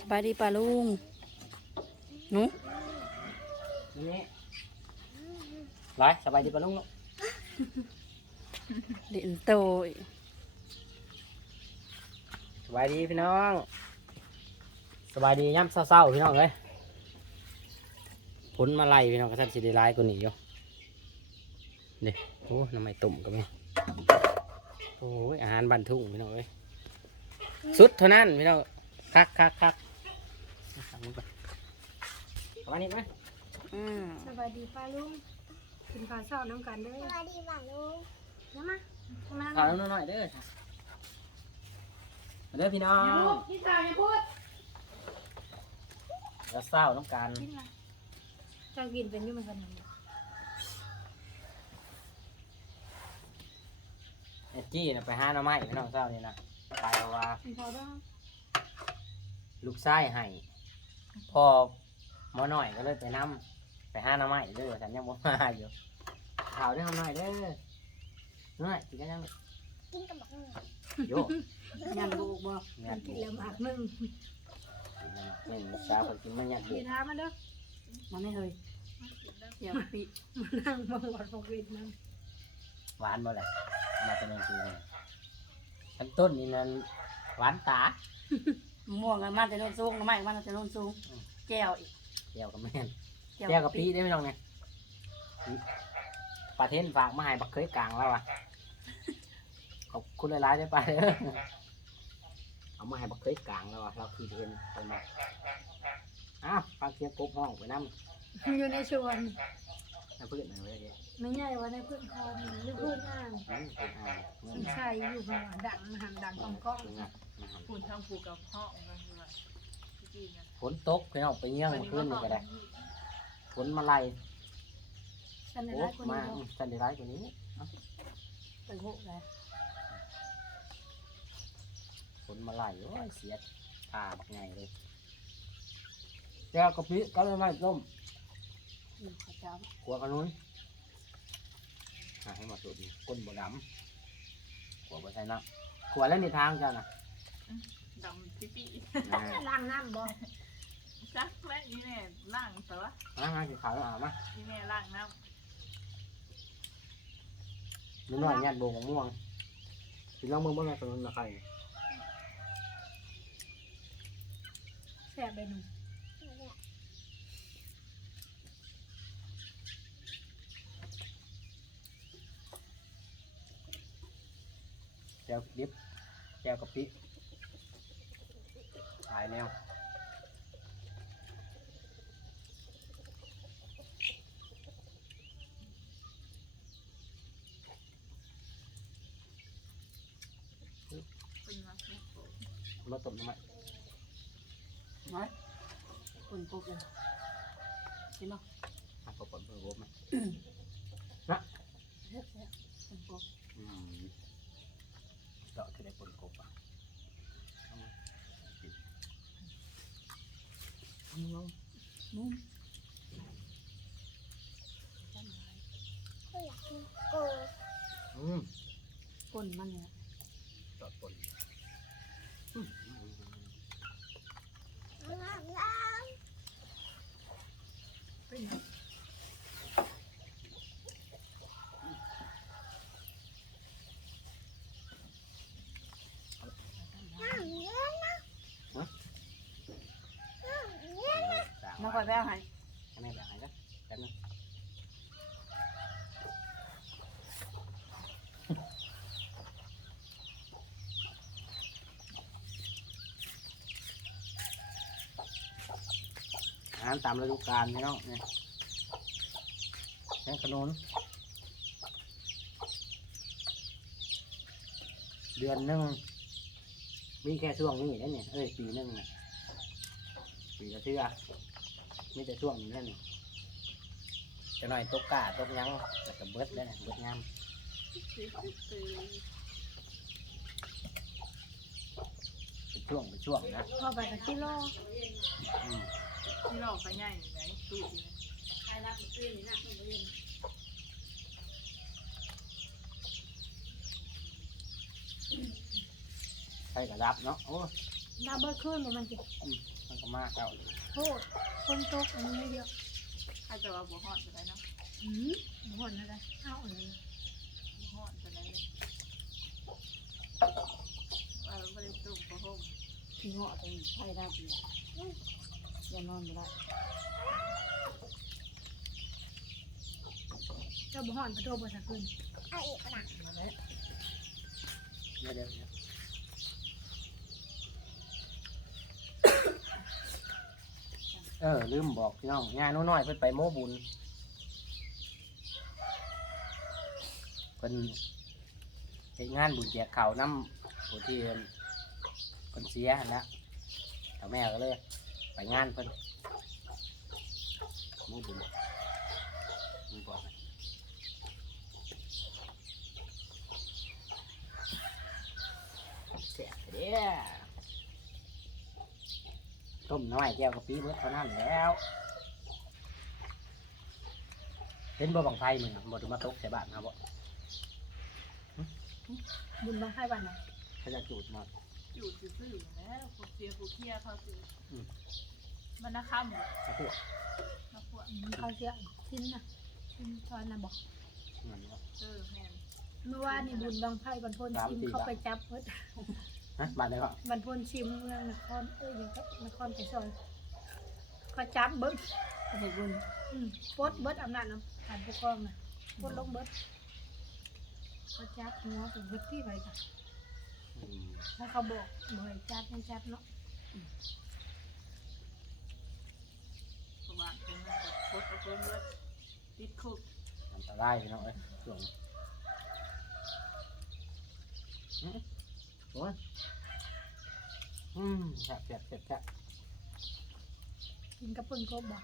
สบายดีป่าลุงหนูนี่ไรสบายดีปะลุงลูกเด่นโตยสบายดีพี่น้อง สบายดีย่ำเศร้าๆพี่น้องเลยผลมาไล่พี่น้องก็ท่านสิได้ร้ายกว่านี้อยู่เด็กโอ้น้ำไม่ตุ่มก็มีโอ้ยอาหารบันทุ่งพี่น้องเอ้ย สุดเท่านั้นพี่น้องคักคักคักเอามือไปเอามานี่ไหมอืมสวัสดีป้าลุงกินข้าวเช้าน้ำกันเด้อสวัสดีป่าลุงน้ำมามาขาวน้อยๆเด้อมาเด้อพี่น้องพี่สาวอย่าพูดแล้วเศร้าต้องการกินมาเจ้ากินเป็นอยุ่มันกันยังเอ็ดจี้น่ะไปหาหน่อไม้พี่น้องเศร้านี่นะ ไปเอาว่ากินข้าวบ้างลูกชายให้พอหมอหน่อยก็เลยไปนำไปหาหน่อไม้เด้อฉันยังบ่มาอยู่ข่าวเรื่องหน่อยเด้อหน่อยกินกันยังกินกับบักหนึ่งโยยันลูกบ่งามันนกินแล้วหมากหนึ่งนี่ลูกสาวคนกินมันอยากพี่เด็ดท้ามาเด้อมันไม่เคยเดี๋ยวปีมานั่งมองวัดพกวิดนั่งหวานบ่แหละมาเป็นยังจูนี่ ทั้งต้นนี่นั่นหวานตา ม่วงกันมาแต่โนนสูงน้ำไม้มันแต่โนนสูงแก้วอีกเกี่ยวกับแม่นเกี่ยวกับปีได้ไหมน้องเนี่ยปลาเทนฝากมาให้บักเคยกลางแล้วอะขอบคุณหลายๆได้อไปเด้อเอามาให้บักเคยกลางแล้วอะเราคือเทนไปมาอ้าวฟังเสียงกบห้องไปน้ำอยู่ในชวน น้ำพืชหน่อยเลยเดี๋ยวไม่ใหญ่ว่าในพื้นคอนหรือพื้นอ่างอืมเป็นอ่างเงินสิใช่อยู่ข้างหลังดังหันดังกล้องกล้องงัดนะครับคุณทางผูกกับห้องกันคือว่าพี่จีนนะฝนตกพี่น้องไปเยี่ยงเมื่อคืนนี่ก็ได้ฝนมาไล่ฉันในโอ้ร้านคนมานี้อืมสันได้ร้ายกว่านี้ไปโหเลยฝนมาไล่โอ้ยเสียผ่าบักไงเลยแก้วกะปิก็เลยไม่ต้มอืม ข้าวเจ้าขัวกันนู้นหาให้หมาสุดก้นบ่ดำขัวบ่ใช่น้ำขัวแล้วในทางเจ้าน่ะดำปิ๊ปีอ่าล้างน้ำบ่จักและอีแม่ล่างตัวมามาสิขาวแล้วเอามาอีแม่ล่างน้นิดหน่อยญาติโบงมะม่วงสิลองเบิ่งเบิ่งว่าตรงนั้นน่ะใครแซ่บไปหนุ่ม แก้วดิบแก้วกะปิหลายแนวำเป็นมาแม่โตมาต้มน้ำมันน้อยคนปุ๊บเลยกินบ่อะพอปนเพิ่งรบไหม เฮ้ยคนปุ๊บ อืมเจาะคือ ได้ปนกบอะเอามางงมุ้งก็อยากกินโกอืมก้นมันเนี่ยเจาะปนำล้าง น้ำเยอะนะน้ำเยอะ สาวมาคอยแป้วให้ให้แม่แบบไหนก็แป๊บนึงอาหารตามฤดูกาลพี่น้องเนี่ยแกงขนุนเดือนหนึ่งมีแค่ช่วงนี้ได้เนี่ยเอ้ยปีหนึ่งนะปีละเทื่อ มีแต่ช่วงนี้นั่นนี่จะหน่อยตกกาตกหยังแล้วก็เบิดแล้วนะเบิดงามตื้อตื้อเป็นช่วงเป็นช่วงนะพอไปกับกิโลอืมที่เราไปง่ายไหนตู้ดีนะใครรับซื้อนี่นะมันบ่เย็นใช่กระดับเนาะโอ้ดาวเบิร์ขึ้นมันสิมันก็มากแล้ว โทษคนตกอันนี้เดียวใครจะว่าบัวหอดจะได้เนาะอืมหอนอะไรเอาอันนี้บัวหอดจะได้เลยว่าเราไม่ได้ตุ่มกระหงที่เหาะตรงไผ่ได้เดียวอย่านอนไม่ได้เจ้าบ่หอนกระโดดบ่สักคืนเอาอีกนะมาแล้วเดี๋ยวเดี๋ยวเดี๋ยว เออลืมบอกพี่น้องงานน้อยๆเพิ่นไปโมบุญเพิ่นไปงานบุญแจกข่าวน้ำผู้ที่เพิ่นเสียหั่นละแต่แม่ก็เลย ไปงานเพิ่นโมบุญมึงบอกให้เสียเด้อ ต้มน้อยแก้วกะปิเบิดเท่านั้นแล้วเป็นบ่บังไฟมึงอะบ่ถึงมาตกใส่บ้านครับบ่บุญบางไห้วันน่ะเขาจะจูดมาอยู่ซื่อๆแล้วพวกเสียพวกเคียเขาคืออมมันนะค่ำตะพวกนะพวกอืมเขาเสียชิ้นน่ะชิ้นตอนน่ะบอกเงินบ่ เออแม่นเมื่อวานนี่บุญบางไพ่บรรพนสามชิมสี่เขาบาทไปจับเพิ่น ฮะบ้านไหนก็บรรพนชิมเมืองนครเอ้ยยังก็นครไปซอยเขาจับเบิดเห็ดบุญอืมปลดเบิดอำนาจนำการปกครองน่ะปลดลงเบิดเขาจับหัวเป็นเบิดที่ไปจ้ะอืมถ้าเขาบอกบ่ให้จับให้จับเนาะประมาณเป็นเงินกับโคตรเอาเพิ่มเลยติดคุกอันตรายพี่น้องเอ้ยช่วงนี้อืม โอ้ยอืมแซ่บแซ่บแซ่บแซ่บกินกับเพิ่นก็บอก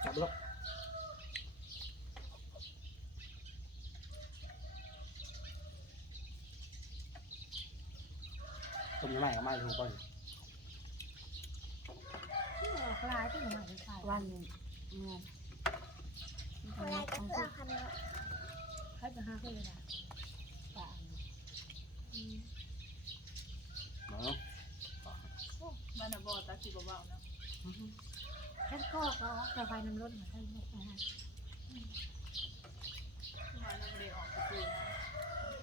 แซ่บลูกต้มยำใหม่ก็ไม่ถูกป่ะออกลายที่หนูมาขายวันหนึ่งเมื่ออะไรก็เพื่อคำนี้ให้ไปหาเพื่อนเลยนะป่าอืม เนาะมันนะบอตาสิบเบาๆนะแค่ก็เขาออกกระไฟน้ำรถมาให้ลูกนะฮะที่มาเราไม่ได้ออกประตูนะ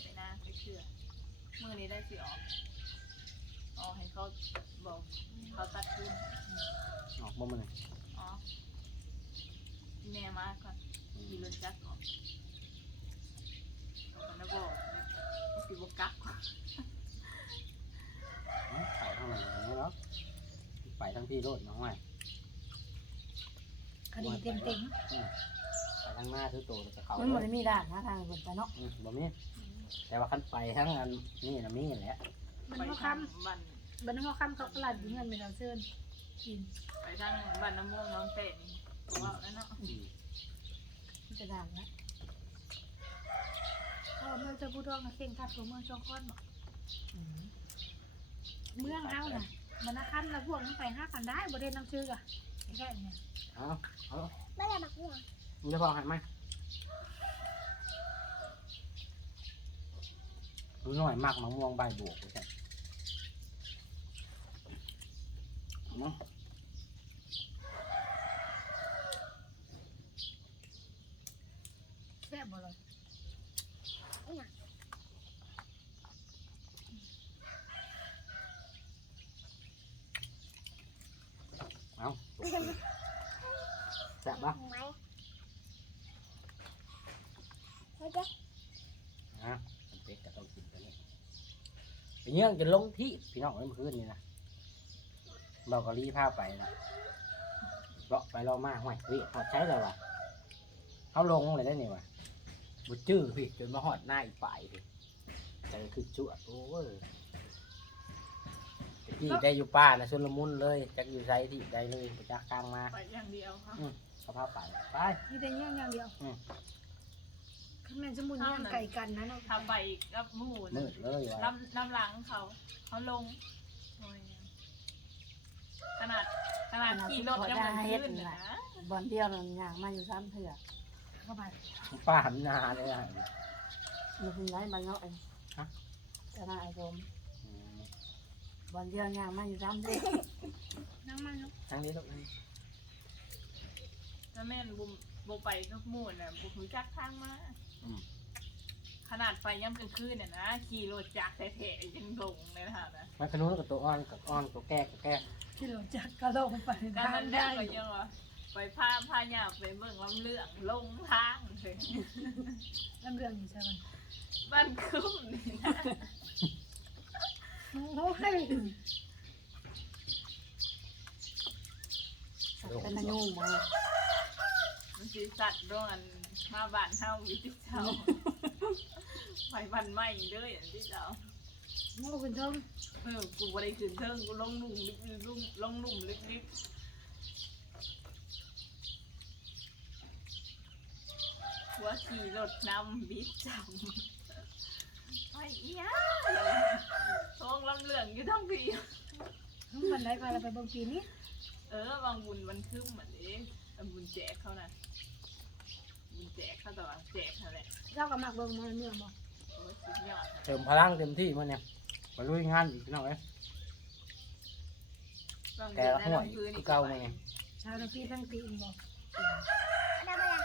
ไปหน้าไปเชื่อเมื่อนี้ได้สิออกออกให้เขาบอกเขาตัดขึ้นออกบ่มันอ๋อแม่มาก่อนมีรถจักรออกเอาคนนะบอกนะว่าสิบ กักไปทางไหนทางนี้เนาะไปทางพี่โรดน้องใหม่คดีเต็มเต็มไปทางหน้าคือโตแล้วก็เขามันบ่ได้มีด่านนะทางบนไปเนาะอืมบ่มีแต่ว่าขั้นไปทั้งอันนี่นะมีแหละๆมันไปหัวทางคำบ้านบันหัวคำเขากระลัดอยู่เงินไปเราเชิญกินไปทางบ้านน้ำม่วงน้องเตะนี่บอกว่าแล้วเนาะอืมมันจะด่านนะ เขาเมื่อจะพูดว่าเข่งทัดของเมืองจองก้อนบอกอืมเมืองเฮาน่ะมันนะคันแล้วพวกนั้นไปห้ากันได้บ่ได้น้ำชื่อกะแค่เนี่ยเอาเอาไม่ได้บักหัวมึงจะบอกให้ไหมรู้หน่อยมากมะม่วงใบบวกใช่เนาะ แซ่บบ่เลย เอา แซ่บปะไหมเฮ้ยเจ๊ฮะมันเจ๊กก็ต้องกินกันนี่ไปเงี้ยงจะลงที่พี่น้องเมื่อคืนนี่นะเราก็รีพาไปนะเลาะไปเลาะมาห่วยวิหอดใช้เลยวะเขาลงเลยได้นี่วะบุจื้อพี่จนมาหอดหน้าอีกฝ่ายพี่ใจคือจวดโอ้ยที่ได้อยู่ป่านะชุนละมุนเลยจักอยู่ไซที่ใดเลยไปจักกลางมาไปอย่างเดียวค่ะ สภาพไปไปมีแต่เงี้ยอย่างเดียวอืม ข้างในสมุนเงี้ยไก่กันนะเนาะทำไปกับหมูมืนะดเลยวะน้ำน้ำหลังเขา เขาลงโอ้ยขนาดขนาดขี่รถยังมันขึ้นนะบอลเดียวนั่นอย่างมาอยู่ซ้ำเถื่อเข้าไปป้าหันหนาเลยอะ มันเป็นไรมันเนาะเองฮะ จะน่าไอ้โยมอืมบอลเดียวยางมาอยู่ซ้ำเลยน้ำมันเนาะทางนี้ลูกนี่ ถ้าแม่นบุมบไปก็หมู่น่ะบุรู้จักทางมาขนาดไฟย่ำกลางคืนเนี่ยนะขี่รถจักรแท้ๆยังลงเลยนะคะนะมันขนุนกับตัวอ่อนกับอ่อนตัวแก่กับแก่ที่เราจักก็ลงไปการทามังนได้ได้ก็ยังว่าไปพาพาหยาบไปเบิ่งลำเลืองลงทางเลยน้ำเรื่องอยู่ใช่ไหมบ้านคุ้มนี่นะโอ้ยเป็นนายุ่งมา มันสีสัตว์ด้วยอันมาบ้านเฮาวิจิตเจ้าไปบ้านใหม่เด้ออย่างที่เจ้าโง่คุณชมเออกูบ่ได้ขึ้นเทิงกูลงหนุ่มลิบลิบลงหนุ่มลิบลิบหัวขี่รถนำบิดจำไปเอี้ยท้องลำเหลืองอยู่ทั้งปีมันได้พาเราไปเบางปีนี้ เออบางบุญมันคึ้มเหมือนเอ๊ะบุญแจกเขานะบุญ แจกเขาแต่ว่าแจกเขาแหละเจ้ากับมักเบิ่งมันเรื่องบ่โอ้ยสุดยอดเติมพลังเต็มที่มันเนี่ยไปลุยงานอีกพี่น้องเอ้ยบางแกบุญห่วยในลำพื้นคือเก่าไงชาวนาปีทั้งปีบ่ได้ไหมล่ะ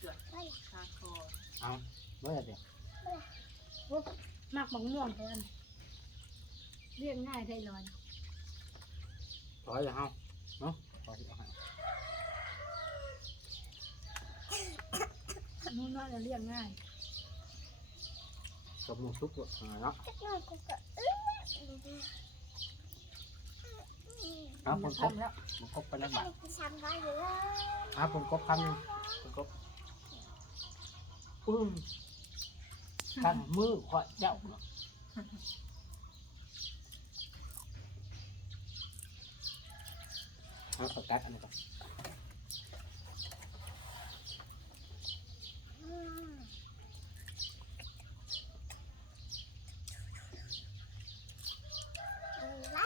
เกิดคาคอเอาเมื่อเดียวโอ้มักบังม่วงแทนเรียกง่ายได้ร้อนขออย่าเอาเนาะขอที่เอา ให้นู่นน่าจะเรียกง่ายสมมุติทุกตัวเนาะจักหน่อยกูก็อื้ออาคนกบทำแล้วมันกบไปแล้วใช่บ้านที่ทำได้อยู่เลยเอาคนกบคำหนึงคนกบอืมทำมือขอเจ้าเนาะเอาสกัดอันนี้ก่อน อืมอะไร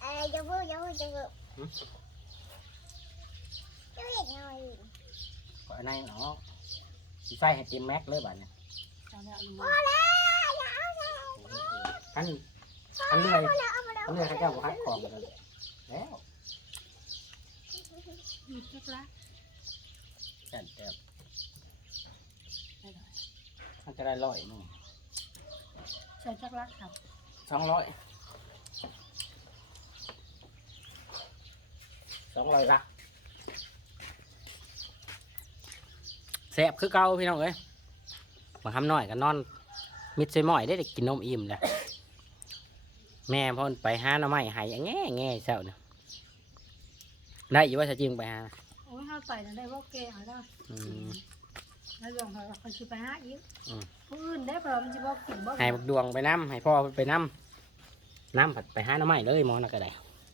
เอ้ยอย่าพูดอย่าพูดอย่าพูดอย่าพูดหน่อย ขออันนี้เนาะสิ ใส่ให้เต็มแม็กเลยบ้านเนี่ยทำแล้วพอแล้วอย่าเอาเลยอันอันเลื่อยอันเลื่อยเขาเจ้าบอกให้ของกันเลยแล้วมีจักละแจ่มแจ่มมันจะได้ร้อยหนึงใส่จักละครับสองร้อยสองร้อยละ แซ่บคือเก่าพี่น้องเอ้ยบางคำน้อยก็นอน มิดใส่หม้อยได้แต่กินนมอิ่มเลยแม่พ่นไปหาหน่อไม้ใหายแง่แง่เจ้าเนี่ยได้อยู่ว่าจะจริงไปหานะโอ้ยเฮาใส่น่ะได้บ่แก่เอาแล้วอืมแล้วลองเขาเขาสิไปหาอีกอืมผู้อื่นได้เพราะมันสิบ่กินบ่ให้บักดวงไปน้ำให้พ่อไปน้ำน้ำผัดไปหาหน่อไม้เลยหมอนักก็ได้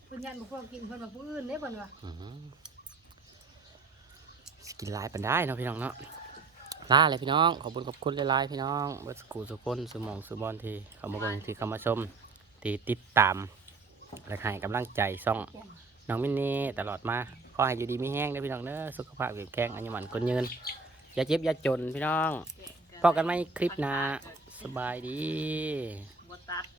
เพิ่นยันบ่พวกกินเพิ่นว่าผู้อื่นได้เพิ่นว่าอื้อหือ สกินหลายเปันได้เนาะพี่น้องเนาะลาเลยพี่น้อง ขอบคุณขอบคุณหลายๆพี่น้องเบิร์สกูสุคนสุมองสุบอลทีเข้ามาเบิ่งที่เข้ามาชมที่ติดตามและให้กำลังใจซ่องน้องมินนี่ตลอดมาขอให้อยู่ดีมีแห้งเด้อพี่น้องเด้อสุขภาพแข็งแรงอายุมันคนยืนอย่าเจ็บอย่าจนพี่น้องพบกันไหมคลิปหน้าสบายดี